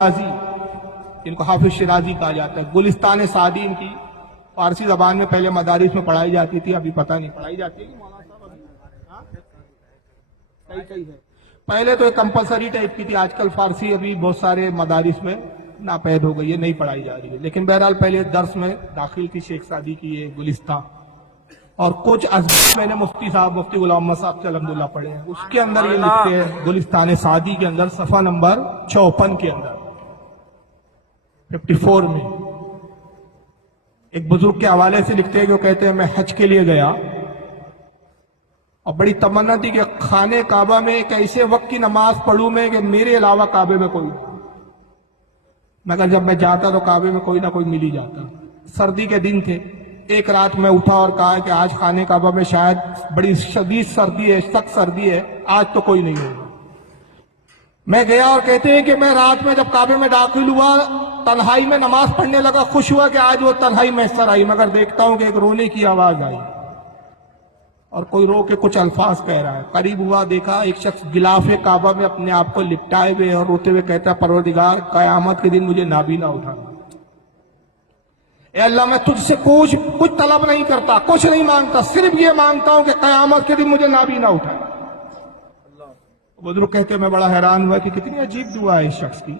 शिराजी, इनको हाफिज शिराजी कहा जाता है। गुलिस्तान सादी इनकी फारसी जबान में पहले मदारिस में पढ़ाई जाती थी, अभी पता नहीं पढ़ाई जाती है कि मौलाना साहब अभी? हाँ? कई है। पहले तो एक कंपलसरी टाइप की थी, आजकल फारसी अभी बहुत सारे मदारिस में नापैद हो गई है, नहीं पढ़ाई जा रही है। लेकिन बहरहाल पहले दर्स में दाखिल थी शेख सादी की ये गुलिस्तान, और कुछ अज़्ब मैंने मुफ्ती साहब मुफ्ती गुलाम अहमद साहब से अल्हम्दुलिल्लाह पढ़े हैं। उसके अंदर ये लिखते हैं गुलिस्तान सादी के अंदर सफ़ा नंबर 54 के अंदर 54 में एक बुजुर्ग के हवाले से लिखते हैं जो कहते हैं, मैं हज के लिए गया और बड़ी तमन्ना थी कि खाने काबा में एक ऐसे वक्त की नमाज पढ़ूं मैं कि मेरे अलावा काबे में कोई, मगर जब मैं जाता तो काबे में कोई ना कोई मिल ही जाता। सर्दी के दिन थे, एक रात में उठा और कहा कि आज खाने काबा में शायद बड़ी शदीद सर्दी है, सख्त सर्दी है, आज तो कोई नहीं होगा। मैं गया और कहते हैं कि मैं रात में जब काबे में दाखिल हुआ, तन्हाई में नमाज पढ़ने लगा, खुश हुआ कि आज वो तन्हाई मैसर आई, मगर देखता हूं कि एक रोने की आवाज आई और कोई रो के कुछ अल्फाज कह रहा है। करीब हुआ, देखा एक शख्स गिलाफे काबा में अपने आप को लिपटाए हुए और रोते हुए कहता है, परवरदिगार कयामत के दिन मुझे नाबीना उठाना। ए अल्लाह, मैं तुझसे कुछ तलब नहीं करता, कुछ नहीं मांगता, सिर्फ ये मांगता हूं कि कयामत के दिन मुझे नाबीना उठाए। बुजुर्ग कहते हैं, मैं बड़ा हैरान हुआ कि कितनी अजीब दुआ है इस शख्स की।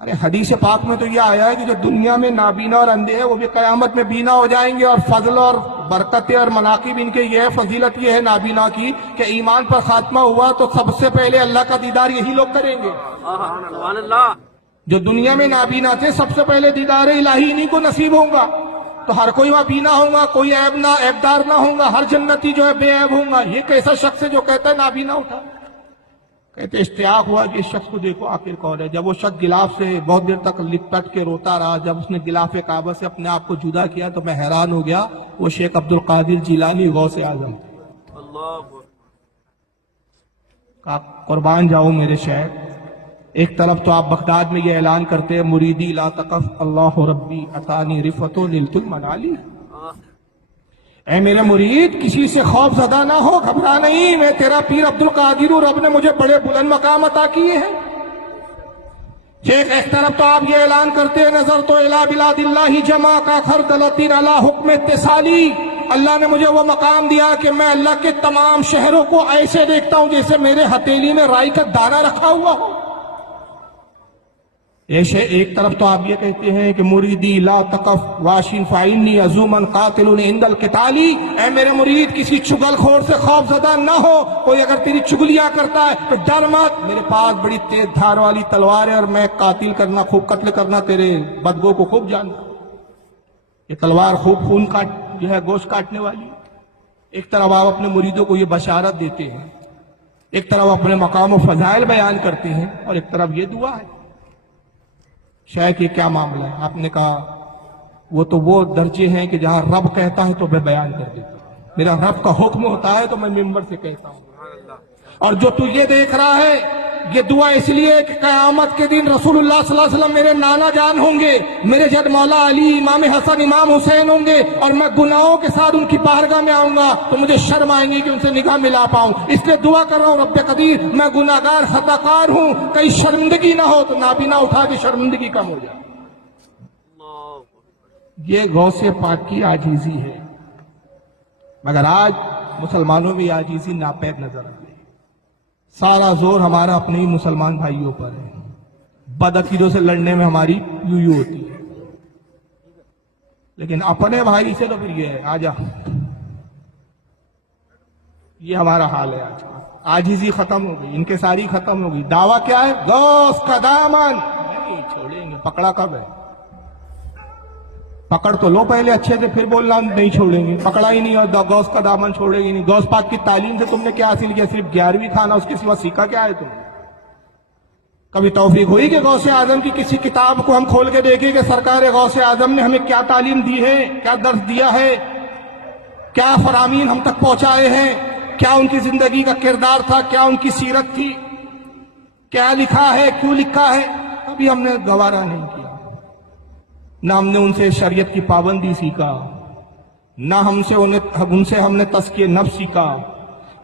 अरे हदीस पाक में तो यह आया है कि जो दुनिया में नाबीना और अंधे हैं वो भी कयामत में बीना हो जाएंगे, और फजल और बरकतें और मनाकिब इनके ये है, फजीलत ये है नाबीना की कि ईमान पर खात्मा हुआ तो सबसे पहले अल्लाह का दीदार यही लोग करेंगे। जो दुनिया में नाबीना थे सबसे पहले दीदार इलाही इन्हीं को नसीब होगा। तो हर कोई वहां बीना होगा, कोई ऐबदार ना होगा, हर जन्नती जो है बेऐब होगा। ये कैसा शख्स है जो कहता है नाबीना उठा? कहते इश्तियाक हुआ कि इस शख्स को देखो आखिर कौन है। जब वो शख्स गिलाफ से बहुत देर तक लिपट के रोता रहा, जब उसने गिलाफे काबा से अपने आप को जुदा किया तो मैं हैरान हो गया। वो शेख अब्दुल कादिर जिलानी गौसे आजम का कुर्बान जाऊं मेरे शेख। एक तरफ तो आप बगदाद में ये ऐलान करते हैं, मुरीदी ला तकफ अल्लाह रब्बी अतानी रिफतो लिलतुल मनाली। ऐ मेरे मुरीद, किसी से खौफ ज़दा ना हो, घबरा नहीं, मैं तेरा पीर अब्दुल कादिर हूं, रब ने मुझे बड़े बुलंद मकाम अता किए हैं। शेख एक तरफ तो आप ये ऐलान करते हैं, नजर तो इला बिलादिल्लाहि जमा का खरदलतीन अला हुक्म इत्तिसाली। अल्लाह ने मुझे वो मकाम दिया कि मैं अल्लाह के तमाम शहरों को ऐसे देखता हूं जैसे मेरे हथेली में राई का दाना रखा हुआ हो। ऐसे एक तरफ तो आप ये कहते हैं कि मुरीदी ला तकफ वाशिन फाइनी अजूमन कातिलुन इंदल किताली। ऐ मेरे मुरीद, किसी चुगलखोर से खौफजदा ना हो, कोई अगर तेरी चुगलियां करता है तो डर मत, मेरे पास बड़ी तेज धार वाली तलवार है और मैं कातिल करना, खूब कत्ल करना, तेरे बदबू को खूब जानता। ये तलवार खूब खून काट जो है गोश्त काटने वाली। एक तरफ आप अपने मुरीदों को ये बशारत देते हैं, एक तरफ अपने मकाम व फजाइल बयान करते हैं, और एक तरफ ये दुआ है। शायद ये क्या मामला है? आपने कहा वो दर्जे हैं कि जहां रब कहता है तो मैं बयान कर देता हूं, मेरा रब का हुक्म होता है तो मैं मिंबर से कहता हूं। और जो तू ये देख रहा है, ये दुआ इसलिए कि क़यामत के दिन रसूलुल्लाह सल्लल्लाहु अलैहि वसल्लम मेरे नाना जान होंगे, मेरे जद मौला अली, इमाम हसन, इमाम हुसैन होंगे, और मैं गुनाहों के साथ उनकी बारगाह में आऊंगा तो मुझे शर्म आएंगी कि उनसे निगाह मिला पाऊं। इसलिए दुआ कर रहा हूं, रब्बे कदीर, मैं गुनाहगार खताकार हूं, कहीं शर्मिंदगी ना हो तो नाबीना उठा के शर्मिंदगी कम हो जाए। ये गौसे पाक की आजीजी है, मगर आज मुसलमानों में आजीजी नापैद नजर आती है। सारा जोर हमारा अपने ही मुसलमान भाइयों पर है, बदअकीदों से लड़ने में हमारी यूं होती है, लेकिन अपने भाई से तो फिर ये है, आजा। ये हमारा हाल है आज। आजीजी खत्म हो गई, इनके सारी खत्म हो गई। दावा क्या है? गौस का दामन नहीं छोड़ेंगे। पकड़ा कब है? पकड़ तो लो पहले अच्छे से, फिर बोलना नहीं छोड़ेंगे। पकड़ा ही नहीं और गौस का दामन छोड़ेगी नहीं। गौस पाक की तालीम से तुमने क्या हासिल किया? सिर्फ 11वीं खाना, उसके सिवा सीखा क्या है तुमने? कभी तौफीक हुई कि गौसे आजम की किसी किताब को हम खोल के देखें कि सरकार गौसे आजम ने हमें क्या तालीम दी है, क्या दर्स दिया है, क्या फरामीन हम तक पहुंचाए हैं, क्या उनकी जिंदगी का किरदार था, क्या उनकी सीरत थी, क्या लिखा है, क्यों लिखा है? कभी हमने गवारा नहीं किया। ना हमने उनसे शरीयत की पाबंदी सीखा, ना उनसे हमने तस्किए नफ्स सीखा,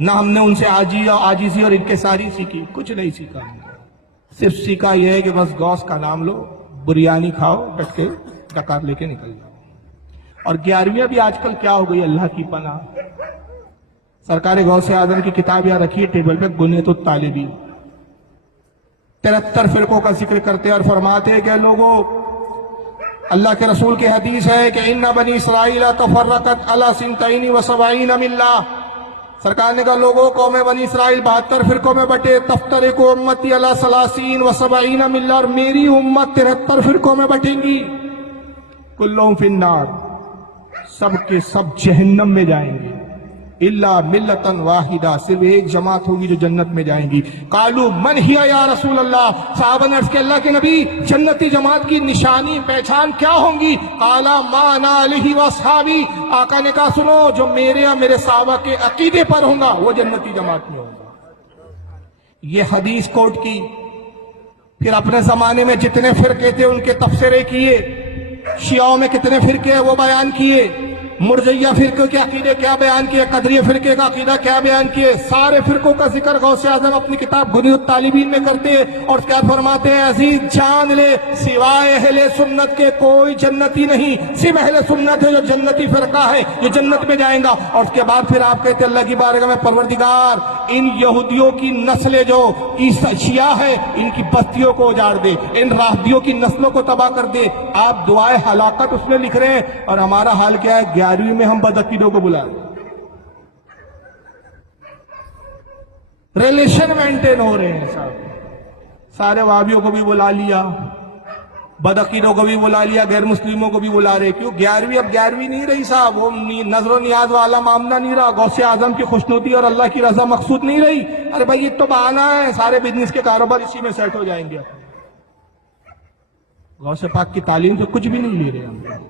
ना हमने उनसे आजीजी और इनके सारी सीखी, कुछ नहीं सीखा। सिर्फ सीखा यह है कि बस गौस का नाम लो, बिरयानी खाओ, बैठ के डकार लेके निकल जाओ। और 11वीं भी आजकल क्या हो गई, अल्लाह की पनाह। सरकार गौसे आजम की किताब यहाँ रखी है टेबल पे, गुनियतुत तालिबीन, 73 फिरकों का जिक्र करते और फरमाते हैं कि लोगों, अल्लाह के रसूल की हदीस है कि इन्ना बनी इसराइल तफर्रकत अला सिंतैनी व सबईन मिल्ला। सरकार ने कहा लोगों, कौम बनी इसराइल 72 फिरकों में बटे, तफ्तरिकु उम्मती अला सलासीन व सबईन मिल्ला, और मेरी उम्मत 73 फिरकों में बटेंगी। कुल्लुहुम फिन्नार, सब के सब जहन्नम में जाएंगे, इल्ला मिल्लतन वाहिदा, सिर्फ एक जमात होगी जो जन्नत में जाएंगी। कालू मन हिया या रसूल अल्लाह, साहबा ने अर्ज़ किया अल्लाह के नबी, जन्नती जमात की निशानी पहचान क्या होंगी? काला माना अलैहि व अस्हाबी, आका ने कहा सुनो, जो मेरे या मेरे साहबा के अकीदे पर होगा वो जन्नती जमात में होगा। ये हदीस कोट की। फिर अपने जमाने में जितने फिरके थे उनके तफसीरे किए, शियाओं में कितने फिरके वो बयान किए, मुर्जिया फिरके के अकीदे क्या बयान किए, कदरिया फिरके का अकीदा क्या बयान किए, सारे फिरकों का जिक्र गौसे आजम अपनी किताब गुनियतुत तालिबीन में करते हैं। और क्या फरमाते हैं, अजीज जान ले, सिवाय अहले सुन्नत के कोई जन्नती नहीं, सिर्फ अहले सुन्नत है जो जन्नती फिरका है, जो जन्नत में जाएगा। और उसके बाद फिर आप कहते अल्लाह की बारगाह में, परवरदिगार इन यहूदियों की नस्लें जो शिया है, इनकी बस्तियों को उजाड़ दे, इन राहदियों की नस्लों को तबाह कर दे। आप दुआए हलाकत उसमें लिख रहे हैं, और हमारा हाल क्या है, 11वीं में हम बदअकीदों को बुला रहे, रिलेशन मेंटेन हो रहे हैं साहब। सारे वाबियों को भी बुला लिया, बदअकीदों को भी बुला लिया, गैर मुस्लिमों को भी बुला रहे। क्यों? 11वीं अब 11वीं नहीं रही साहब, वो नजर नियाज वाला मामला नहीं रहा, गौसे आजम की खुशनुदी और अल्लाह की रजा मकसूद नहीं रही। अरे भाई ये तो बहाना है, सारे बिजनेस के कारोबार इसी में सेट हो जाएंगे। गौसे पाक की तालीम से कुछ भी नहीं ले रहे हम।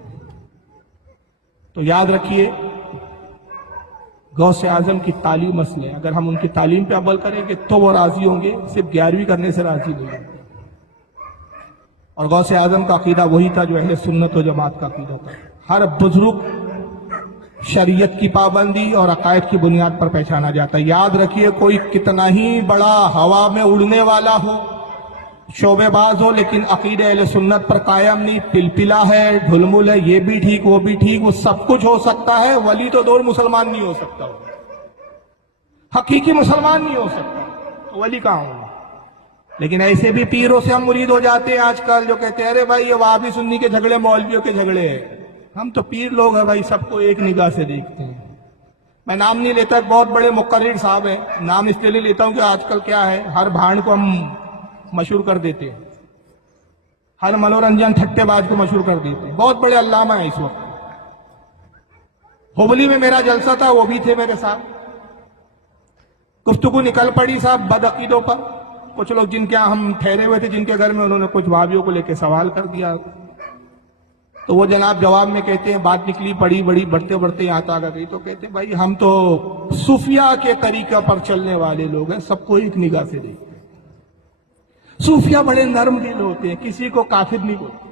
तो याद रखिए, गौसे आजम की तालीम मसले, अगर हम उनकी तालीम पे अमल करेंगे तो वो राजी होंगे, सिर्फ 11वीं करने से राजी नहीं होंगे। और गौसे आजम का अकीदा वही था जो अहले सुन्नत व जमात का अकीदा था। हर बुजुर्ग शरीयत की पाबंदी और अकायद की बुनियाद पर पहचाना जाता है। याद रखिए, कोई कितना ही बड़ा हवा में उड़ने वाला हो, शोबेबाज हो, लेकिन अकीदे अहले सुन्नत पर कायम नहीं, पिलपिला है, ढुलमुल है, ये भी ठीक वो भी ठीक, वो सब कुछ हो सकता है, वली तो दो मुसलमान नहीं हो सकता, हकीकी मुसलमान नहीं हो सकता, तो वली कहाँ हो? लेकिन ऐसे भी पीरों से हम मुरीद हो जाते हैं आजकल, जो कहते हैं अरे भाई ये वहाबी सुन्नी के झगड़े मौलवियों के झगड़े हैं। हम तो पीर लोग हैं भाई, सबको एक निगाह से देखते हैं। मैं नाम नहीं लेता, बहुत बड़े मुकर्रिर साहब हैं, नाम इसलिए नहीं लेता हूं कि आजकल क्या है, हर भांड को हम मशहूर कर देते हैं, हर मनोरंजन ठट्टेबाज को मशहूर कर देते हैं। बहुत बड़े अल्लामा है इस वक्त। हुबली में मेरा जलसा था, वो भी थे मेरे साथ, गुफ्तगू निकल पड़ी साहब बदअकीदों पर। कुछ लोग जिनके यहाँ हम ठहरे हुए थे, जिनके घर में, उन्होंने कुछ वाबियों को लेकर सवाल कर दिया, तो वो जनाब जवाब में कहते हैं, बात निकली बड़ी बड़ी, बढ़ते बढ़ते यहाँ तक आ गई, तो कहते हैं भाई हम तो सूफिया के तरीका पर चलने वाले लोग हैं, सबको एक निगाह से देखते हैं। सूफिया बड़े नर्म दिल होते हैं, किसी को काफिर नहीं बोलते।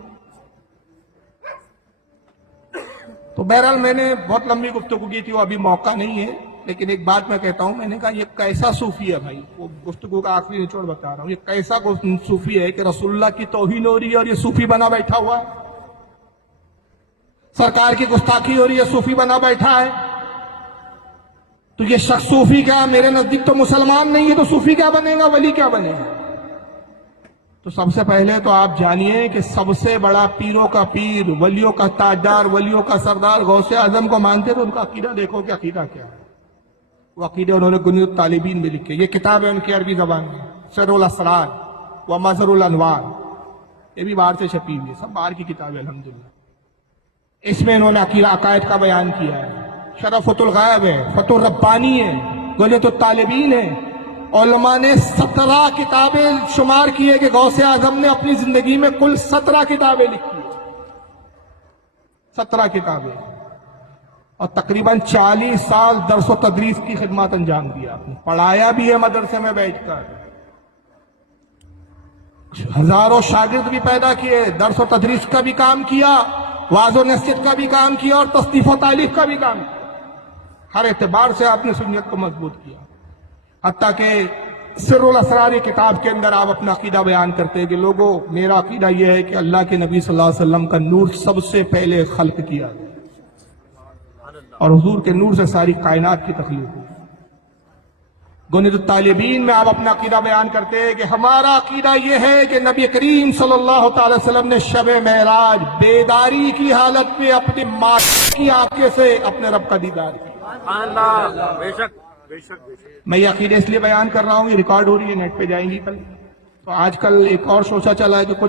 तो बहरहाल मैंने बहुत लंबी गुफ्तगू की थी, वो अभी मौका नहीं है, लेकिन एक बात मैं कहता हूं, मैंने कहा ये कैसा सूफी है भाई, वो गुफ्तगू का आखिरी निचोड़ बता रहा हूं, ये कैसा सूफी है कि रसूलुल्लाह की तौहीन हो रही है और ये सूफी बना बैठा हुआ है, सरकार की गुस्ताखी हो रही है, सूफी बना बैठा है। तो ये शख्स सूफी क्या? मेरे नजदीक तो मुसलमान नहीं है, तो सूफी क्या बनेगा, वली क्या बनेगा? तो सबसे पहले तो आप जानिए कि सबसे बड़ा पीरों का पीर, वलियों का ताजदार, वलियों का सरदार गौसे आजम को मानते, तो उनका अकीदा देखो कि अकीदा क्या है। वो अकीदे उन्होंने गुनियतुत तालिबीन में लिखे, ये किताब है उनकी अरबी जबान में, सरउल असरार व मज़हरुल अनवार, ये भी बाहर से छपी हुई है, सब बाहर की किताब है अल्हम्दुलिल्लाह। इसमें इन्होंने अकीदा अकायद का बयान किया है, शरफ़ुल ग़ैब है, फतुर रब्बानी है, गुनियतुत तालिबीन है। उलमा ने 17 किताबें शुमार की है कि गौसे आजम ने अपनी जिंदगी में कुल 17 किताबें लिखी है, 17 किताबें, और तकरीबन 40 साल दर्स व तदरीस की खिदमत अंजाम दिया आपने, पढ़ाया भी है मदरसे में बैठकर, हजारों शागिर्द भी पैदा किए, दर्स व तदरीस का भी काम किया, वाज़ व नसीहत का भी काम किया, और तस्दीफ व तालीफ का भी काम किया। हर एतबार से आपने सुन्नियत को मजबूत किया, हत्ता के सिर्रुल असरार किताब के अंदर आप अपना अकीदा बयान करते हैं कि लोगों, मेरा अकीदा यह है कि अल्लाह के नबी सल्लल्लाहु अलैहि वसल्लम का नूर सबसे पहले खल्क किया और हुजूर के नूर से सारी कायनात की तख्लीक हुई। गुनिदुत तालिबीन में आप अपना अकीदा बयान करते हैं कि हमारा अकीदा यह है कि नबी करीम सल्लल्लाहु अलैहि वसल्लम ने शब मेराज बेदारी की हालत में अपनी माँ की आंखें से अपने रब का दीदार किया। बेशक बेशक बेशक। मैं ये अकीदे इसलिए बयान कर रहा हूँ, ये रिकॉर्ड हो रही है, नेट पे जाएंगी कल। तो आजकल एक और सोचा चला है कि कुछ